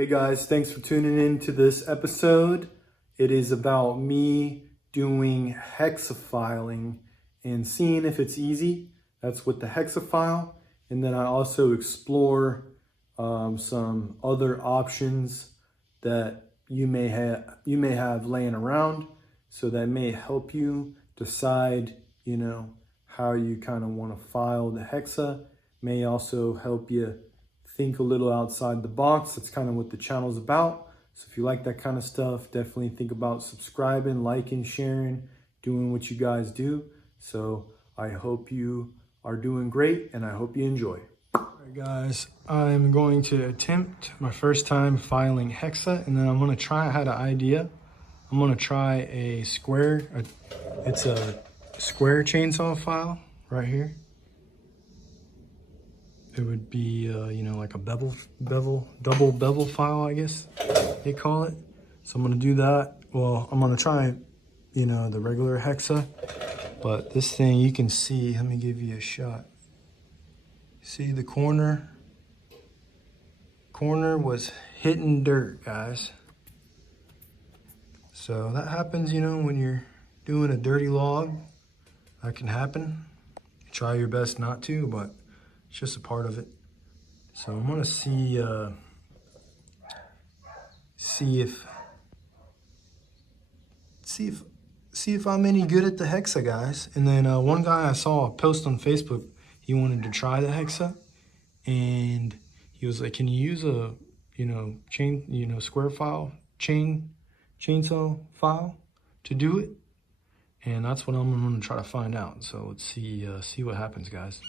Hey guys, thanks for tuning in to this episode. It is about me doing hexafiling and seeing if it's easy. That's with the hexafile. And then I also explore some other options that you may have laying around. So that may help you decide, how you kind of want to file the hexa. May also help you think a little outside the box. That's kind of what the channel's about. So if you like that kind of stuff, definitely think about subscribing, liking, sharing, doing what you guys do. So I hope you are doing great and I hope you enjoy. All right, guys, I'm going to attempt my first time filing hexa, and then I'm going to try. I had an idea. I'm going to try a square. It's a square chainsaw file right here. It would be, like a double bevel file, I guess they call it. So I'm going to do that. Well, I'm going to try, the regular hexa. But this thing, you can see, let me give you a shot. See the corner? Corner was hitting dirt, guys. So that happens, when you're doing a dirty log. That can happen. Try your best not to, but it's just a part of it. So I'm gonna see if I'm any good at the hexa, guys. And then one guy I saw a post on Facebook, he wanted to try the hexa, and he was like, "Can you use a square file chainsaw file to do it?" And that's what I'm gonna try to find out. So let's see what happens, guys.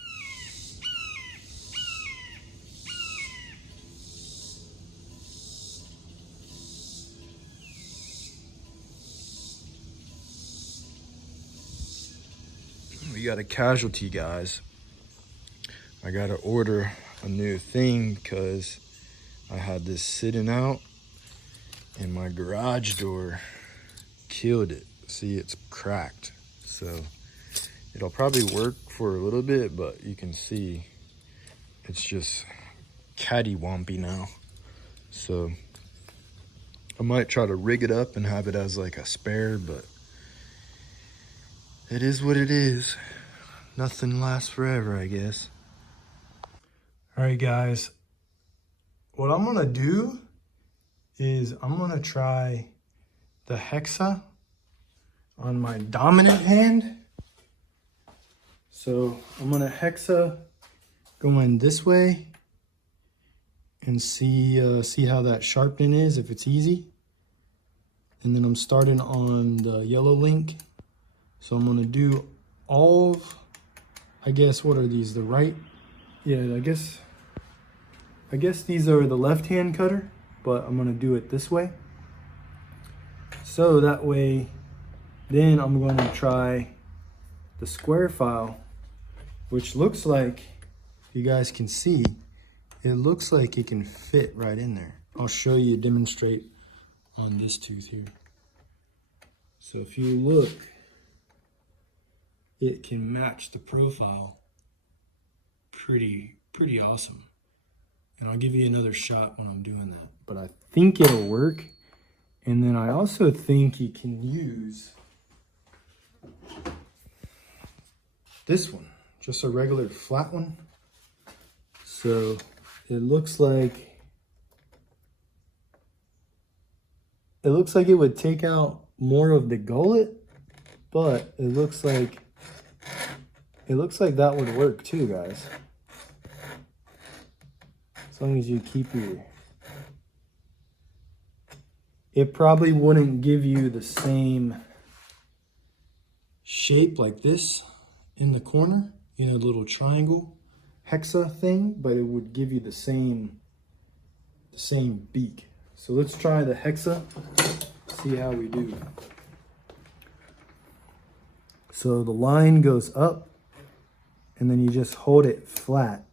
We got a casualty, guys. I gotta order a new thing because I had this sitting out and my garage door killed it. See, it's cracked. So it'll probably work for a little bit, but you can see it's just cattywampy now. So I might try to rig it up and have it as like a spare, but it is what it is. Nothing lasts forever, I guess. All right, guys. What I'm gonna do is I'm gonna try the hexa on my dominant hand. So I'm gonna hexa going this way and see how that sharpening is, if it's easy. And then I'm starting on the yellow link. So I'm gonna do all of, I guess, what are these, the right? Yeah, I guess these are the left-hand cutter, but I'm gonna do it this way. So that way, then I'm gonna try the square file, which looks like, you guys can see, it looks like it can fit right in there. I'll show you, demonstrate on this tooth here. So if you look, it can match the profile pretty awesome. And I'll give you another shot when I'm doing that. But I think it'll work. And then I also think you can use this one, just a regular flat one. So it looks like it would take out more of the gullet, but it looks like that would work too, guys. As long as you keep your... It probably wouldn't give you the same shape like this in the corner, the little triangle hexa thing, but it would give you the same beak. So let's try the hexa, see how we do. So the line goes up, and then you just hold it flat.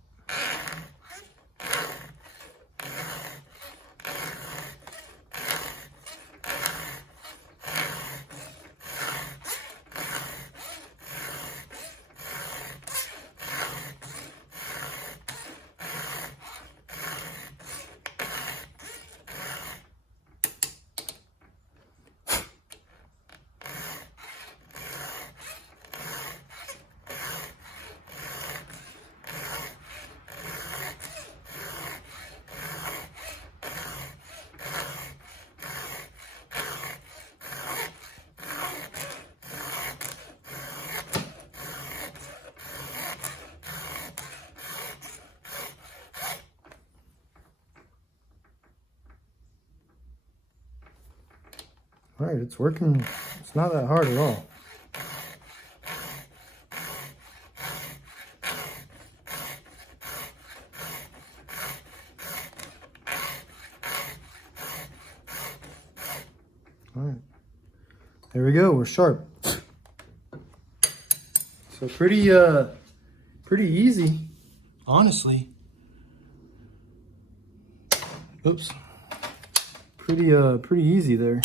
All right, it's working. It's not that hard at all. All right, there we go. We're sharp. So pretty easy, honestly. Oops. Pretty easy there.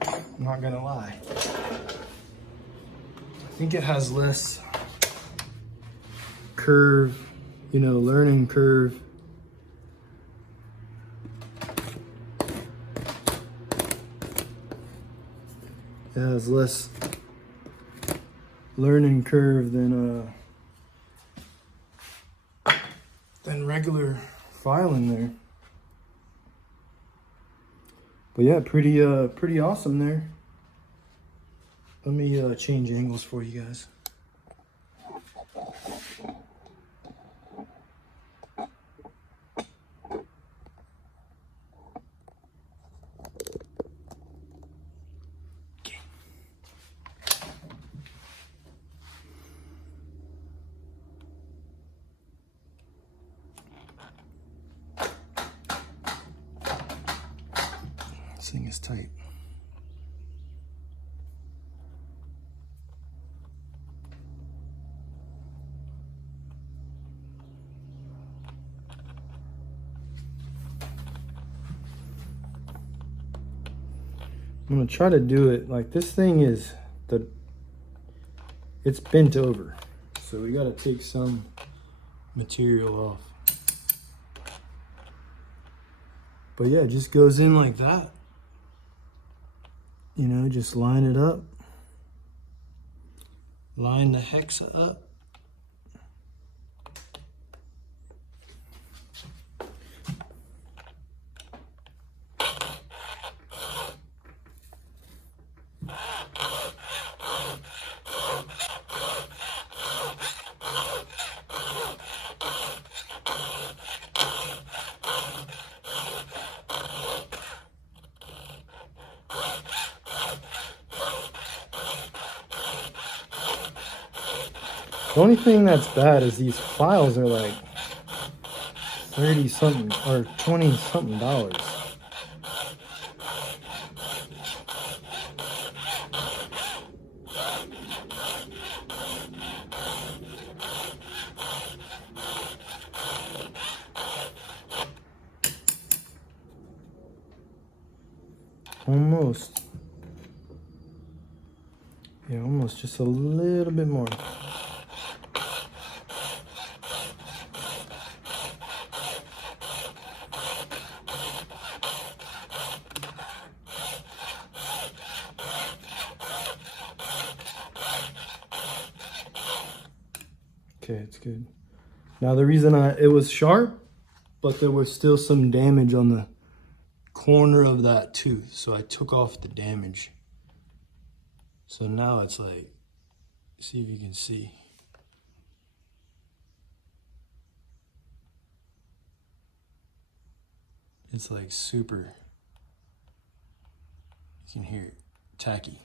I'm not gonna lie. I think it has less curve, you know, learning curve. It has less learning curve than regular filing there. But yeah, pretty awesome there. Let me change angles for you guys. Okay. This thing is tight. I'm gonna try to do it like this thing is it's bent over. So we gotta take some material off. But yeah, it just goes in like that. You know, just line it up. Line the hexa up. The only thing that's bad is these files are like 30 something or 20 something dollars. Almost. Yeah, almost just a little bit more. Okay, it's good. Now the reason it was sharp, but there was still some damage on the corner of that tooth, so I took off the damage. So now it's like, see if you can see. It's like super, you can hear it, tacky.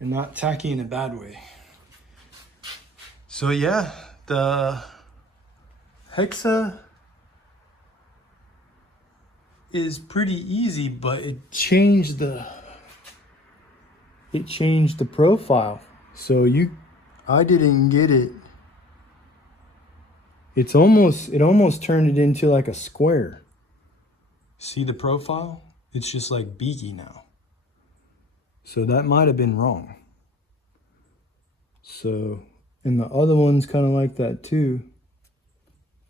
And not tacky in a bad way. So yeah, the Hexa is pretty easy, but it changed the profile. So I didn't get it. It almost turned it into like a square. See the profile? It's just like beaky now. So that might have been wrong. So, and the other one's kind of like that too.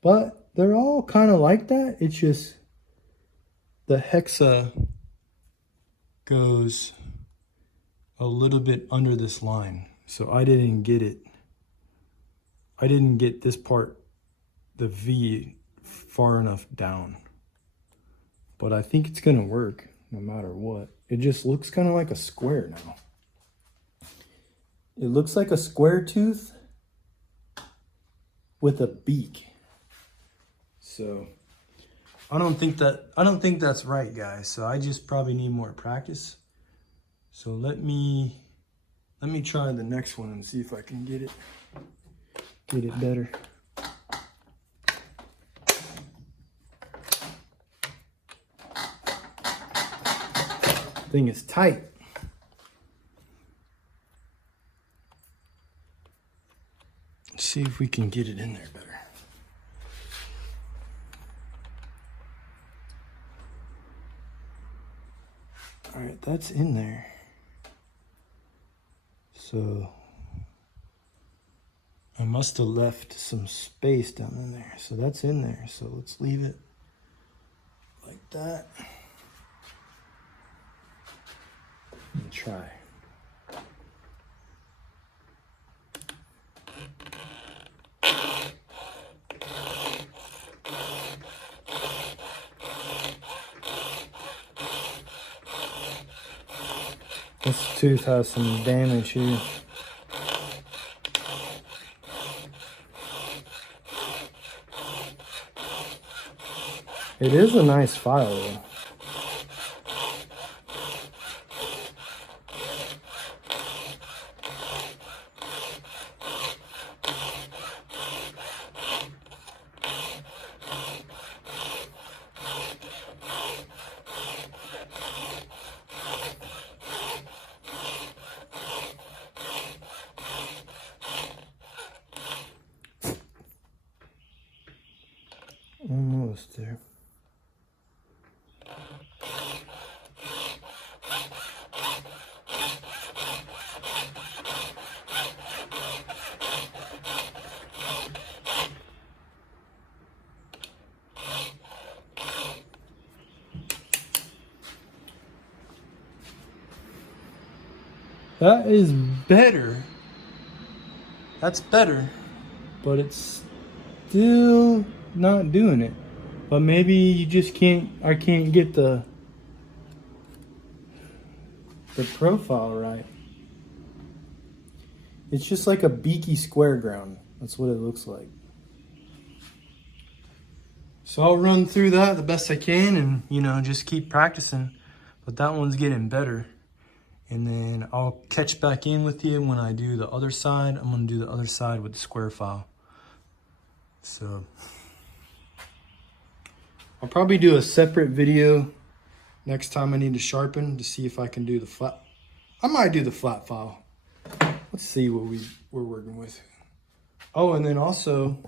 But they're all kind of like that. It's just the Hexa goes a little bit under this line. So I didn't get it. I didn't get this part, the V, far enough down. But I think it's gonna work no matter what. It just looks kind of like a square now. It looks like a square tooth with a beak. So I don't think that's right, guys. So I just probably need more practice. So let me try the next one and see if I can get it better. Thing is tight. Let's see if we can get it in there better. All right, that's in there. So I must have left some space down in there. So that's in there. So let's leave it like that. And try. This tooth has some damage here. It is a nice file though. Almost there. That is better. That's better, but it's still not doing it. But maybe you just can't, I can't get the profile right. It's just like a beaky square ground. That's what it looks like. So I'll run through that the best I can and, you know, just keep practicing. But that one's getting better. And then I'll catch back in with you when I do the other side. I'm gonna do the other side with the square file. So I'll probably do a separate video next time I need to sharpen to see if I can do the flat. I might do the flat file. Let's see what we're working with. Oh, and then also,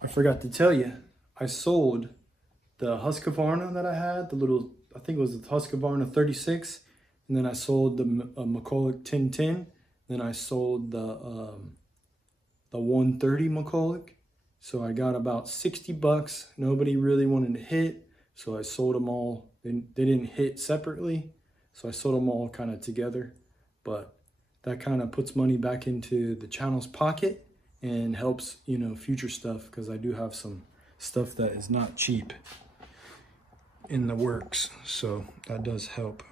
I forgot to tell you, I sold the Husqvarna that I had, the little, I think it was the Husqvarna 36, and then I sold the McCulloch 1010, then I sold the 130 McCulloch. So I got about 60 bucks. Nobody really wanted to hit, so I sold them all. They didn't hit separately, so I sold them all kind of together. But that kind of puts money back into the channel's pocket and helps, you know, future stuff, because I do have some stuff that is not cheap in the works, so that does help.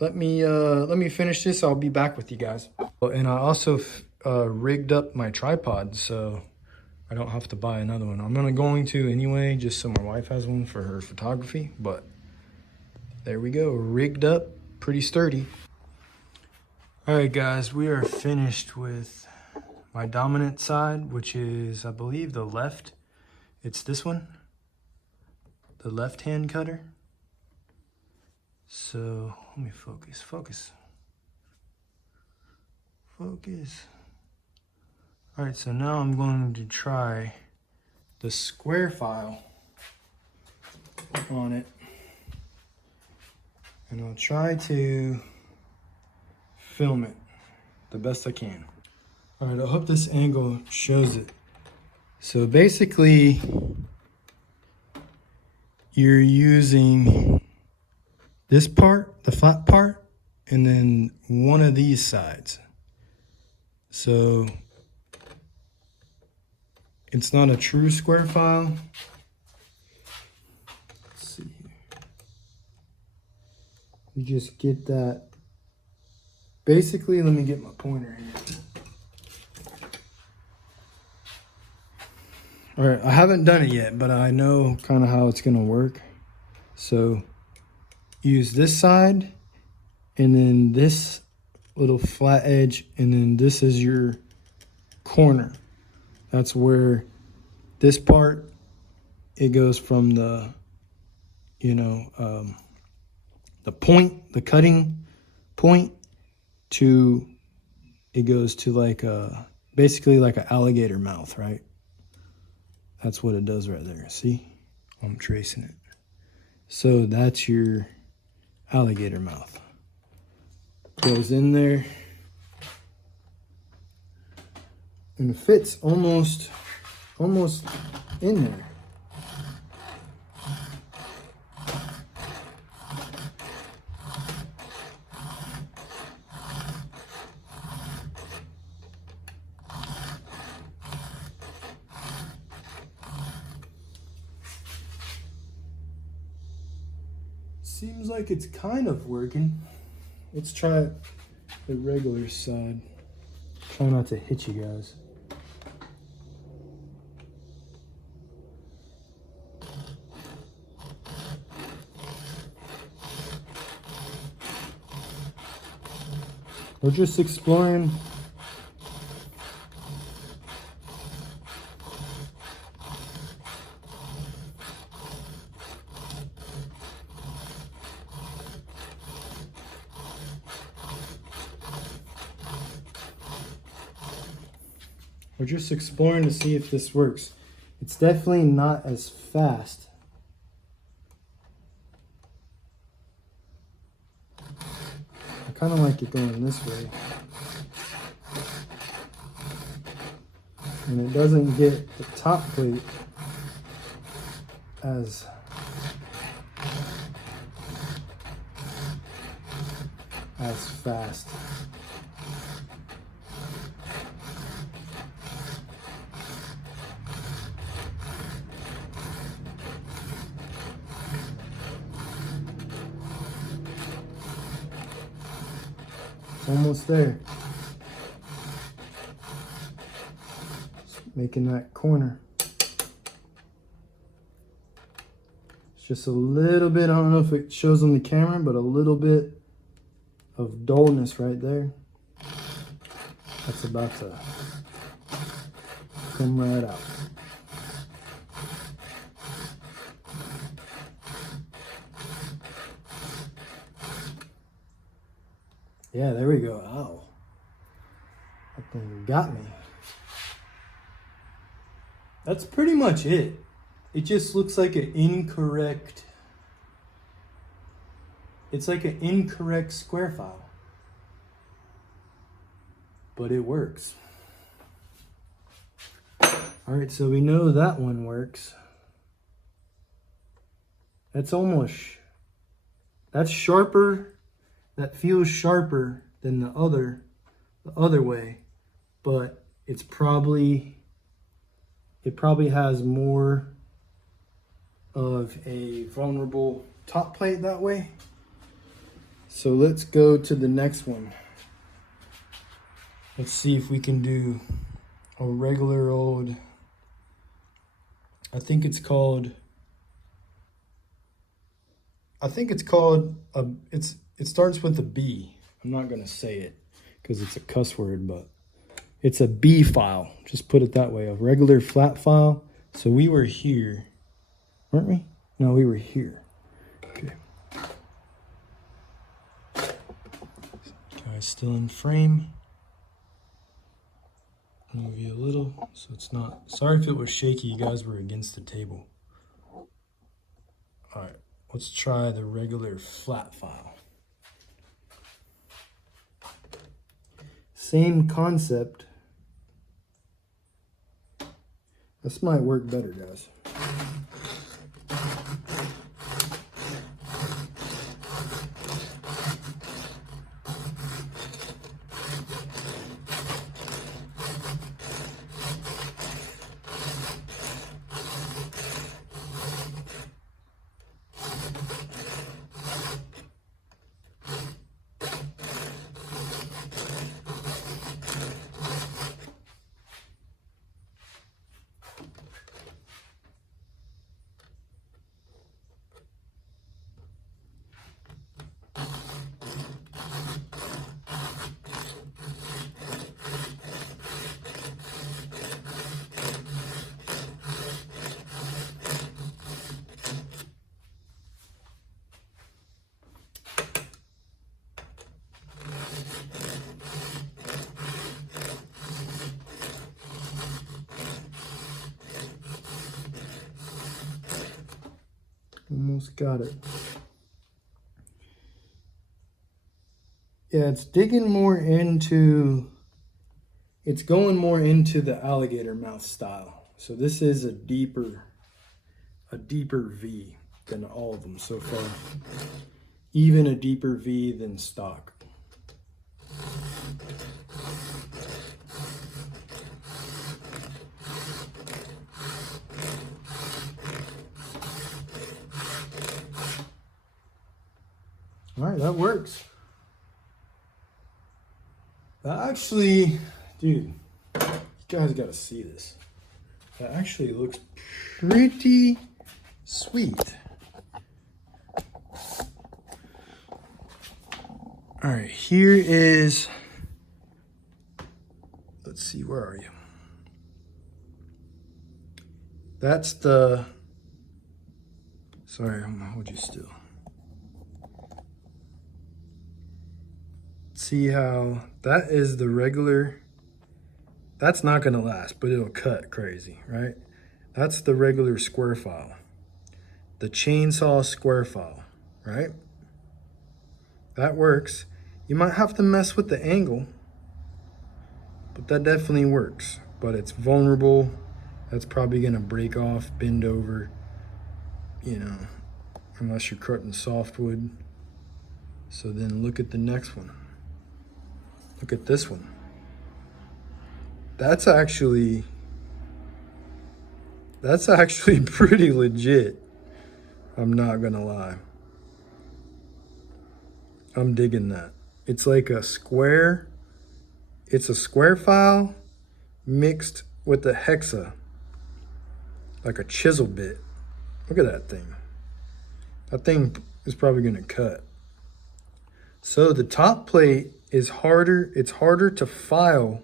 Let me finish this. I'll be back with you guys. And I also rigged up my tripod, so I don't have to buy another one. I'm going to anyway, just so my wife has one for her photography. But there we go, rigged up, pretty sturdy. All right, guys, we are finished with my dominant side, which is, I believe, the left. It's this one, the left-hand cutter. So let me focus. All right, so now I'm going to try the square file on it. And I'll try to film it the best I can. All right, I hope this angle shows it. So basically, you're using this part, the flat part, and then one of these sides. So it's not a true square file. Let's see here. You just get that. Basically, let me get my pointer here. All right, I haven't done it yet, but I know kind of how it's gonna work. So use this side, and then this little flat edge, and then this is your corner. That's where this part, it goes from the, the point, the cutting point, to, it goes to like basically like an alligator mouth, right? That's what it does right there. See? I'm tracing it. So that's your alligator mouth. Goes in there. And it fits almost in there. Seems like it's kind of working. Let's try it the regular side. Try not to hit you guys. We're just exploring. We're just exploring to see if this works. It's definitely not as fast. I kind of like it going this way. And it doesn't get the top plate as fast. Almost there. Just making that corner. It's just a little bit, I don't know if it shows on the camera, but a little bit of dullness right there. That's about to come right out. Yeah, there we go. Ow. That thing got me. That's pretty much it. It just looks like an incorrect... It's like an incorrect square file. But it works. Alright, so we know that one works. That's sharper. That feels sharper than the other way, but it probably has more of a vulnerable top plate that way. So let's go to the next one. Let's see if we can do a regular old, it starts with a B. I'm not gonna say it because it's a cuss word, but it's a B file. Just put it that way, a regular flat file. So we were here, weren't we? No, we were here. Okay. Guy's still in frame. Move you a little so it's not, sorry if it was shaky, you guys were against the table. All right, let's try the regular flat file. Same concept. This might work better, guys. Almost got it. Yeah, it's digging more into, it's going more into the alligator mouth style. So this is a deeper V than all of them so far. Even a deeper V than stock. All right, that works. That actually, dude, you guys gotta see this. That actually looks pretty sweet. All right, here is, let's see, where are you? That's the, sorry, I'm gonna hold you still. See how that is the regular, that's not gonna last, but it'll cut crazy, right? That's the regular square file, the chainsaw square file, right? That works. You might have to mess with the angle, but that definitely works. But it's vulnerable. That's probably gonna break off, bend over, you know, unless you're cutting softwood. So then look at the next one. Look at this one. That's actually pretty legit. I'm not gonna lie. I'm digging that. It's like a square, it's a square file mixed with the hexa, like a chisel bit. Look at that thing. That thing is probably gonna cut. So the top plate is harder, it's harder to file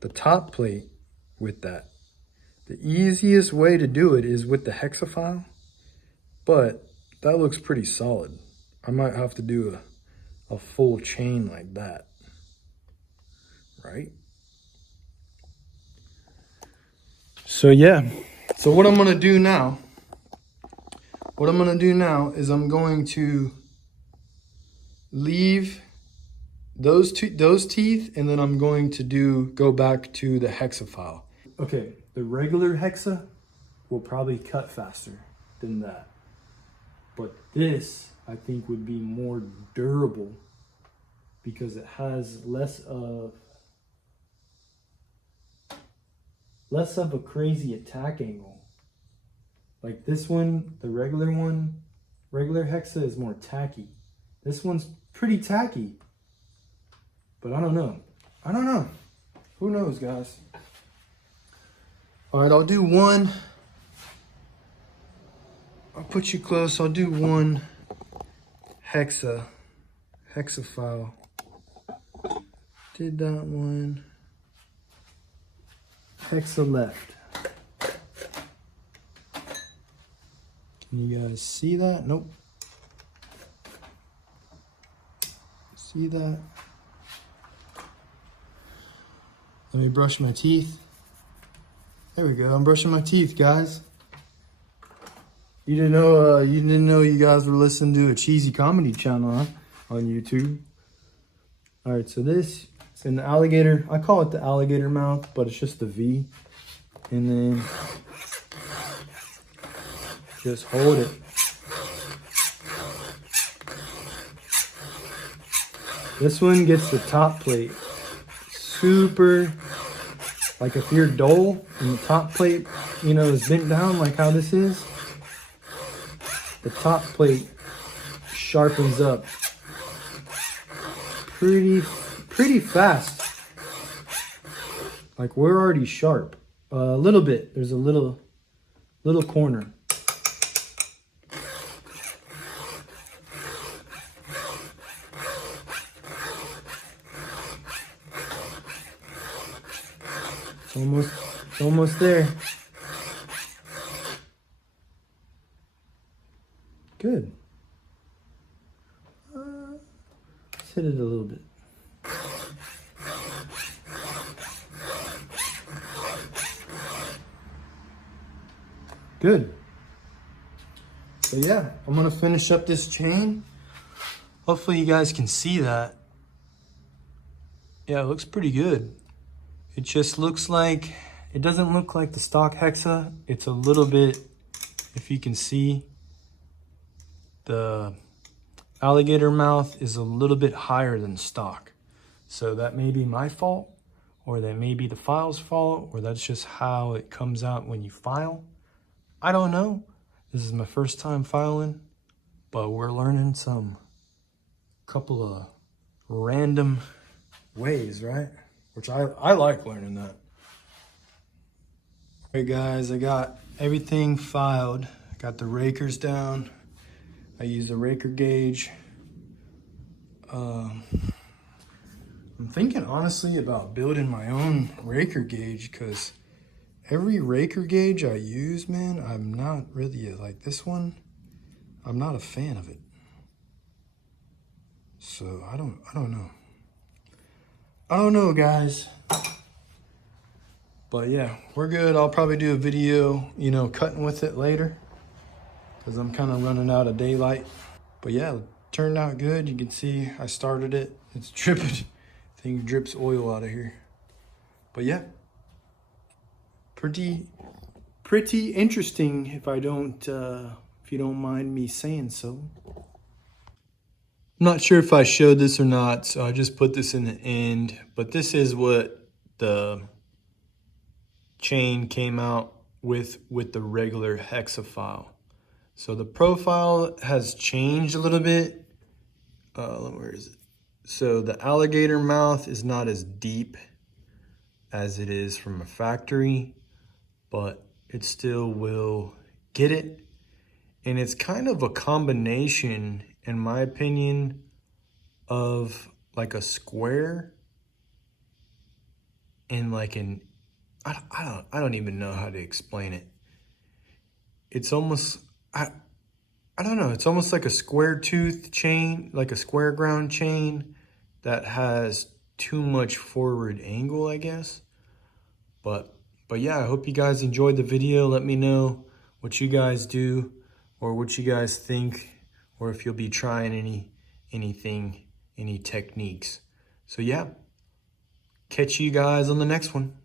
the top plate with that. The easiest way to do it is with the hexa file, but that looks pretty solid. I might have to do a full chain like that, right? So yeah, so what I'm gonna do now is I'm going to leave those teeth, and then I'm going to go back to the hexa file. Okay, the regular hexa will probably cut faster than that, but this I think would be more durable because it has less of a crazy attack angle. Like this one, the regular hexa is more tacky. This one's pretty tacky, but I don't know. Who knows, guys? All right, I'll do one. I'll put you close. I'll do one hexa file. Did that one. Hexa left. Can you guys see that? Nope. See that? Let me brush my teeth. There we go. I'm brushing my teeth, guys. You didn't know you guys were listening to a cheesy comedy channel, huh? On YouTube. All right, so this is an alligator. I call it the alligator mouth, but it's just the V. And then just hold it. This one gets the top plate super, like if you're dull and the top plate, you know, is bent down like how this is, the top plate sharpens up pretty fast. Like we're already sharp. A little bit. There's a little corner. It's almost there. Good. Let's hit it a little bit. Good. So yeah, I'm gonna finish up this chain. Hopefully you guys can see that. Yeah, it looks pretty good. It just looks like, it doesn't look like the stock Hexa. It's a little bit, if you can see, the alligator mouth is a little bit higher than stock. So that may be my fault, or that may be the file's fault, or that's just how it comes out when you file. I don't know. This is my first time filing, but we're learning some couple of random ways, right? Which I like learning that. All right, guys, I got everything filed. I got the rakers down. I use a raker gauge. I'm thinking honestly about building my own raker gauge, because every raker gauge I use, man, I'm not really like this one. I'm not a fan of it. So I don't know. I don't know, guys. But yeah, we're good. I'll probably do a video, you know, cutting with it later, because I'm kind of running out of daylight. But yeah, it turned out good. You can see I started it. It's dripping. I think it drips oil out of here. But yeah, pretty interesting, if you don't mind me saying so. I'm not sure if I showed this or not, so I just put this in the end. But this is what the chain came out with the regular Hexa file. So the profile has changed a little bit. Where is it? So the alligator mouth is not as deep as it is from a factory, but it still will get it. And it's kind of a combination, in my opinion, of like a square and like an, I don't even know how to explain it. It's almost, I don't know, it's almost like a square tooth chain, like a square ground chain that has too much forward angle, I guess. But yeah, I hope you guys enjoyed the video. Let me know what you guys do, or what you guys think, or if you'll be trying any techniques. So yeah, catch you guys on the next one.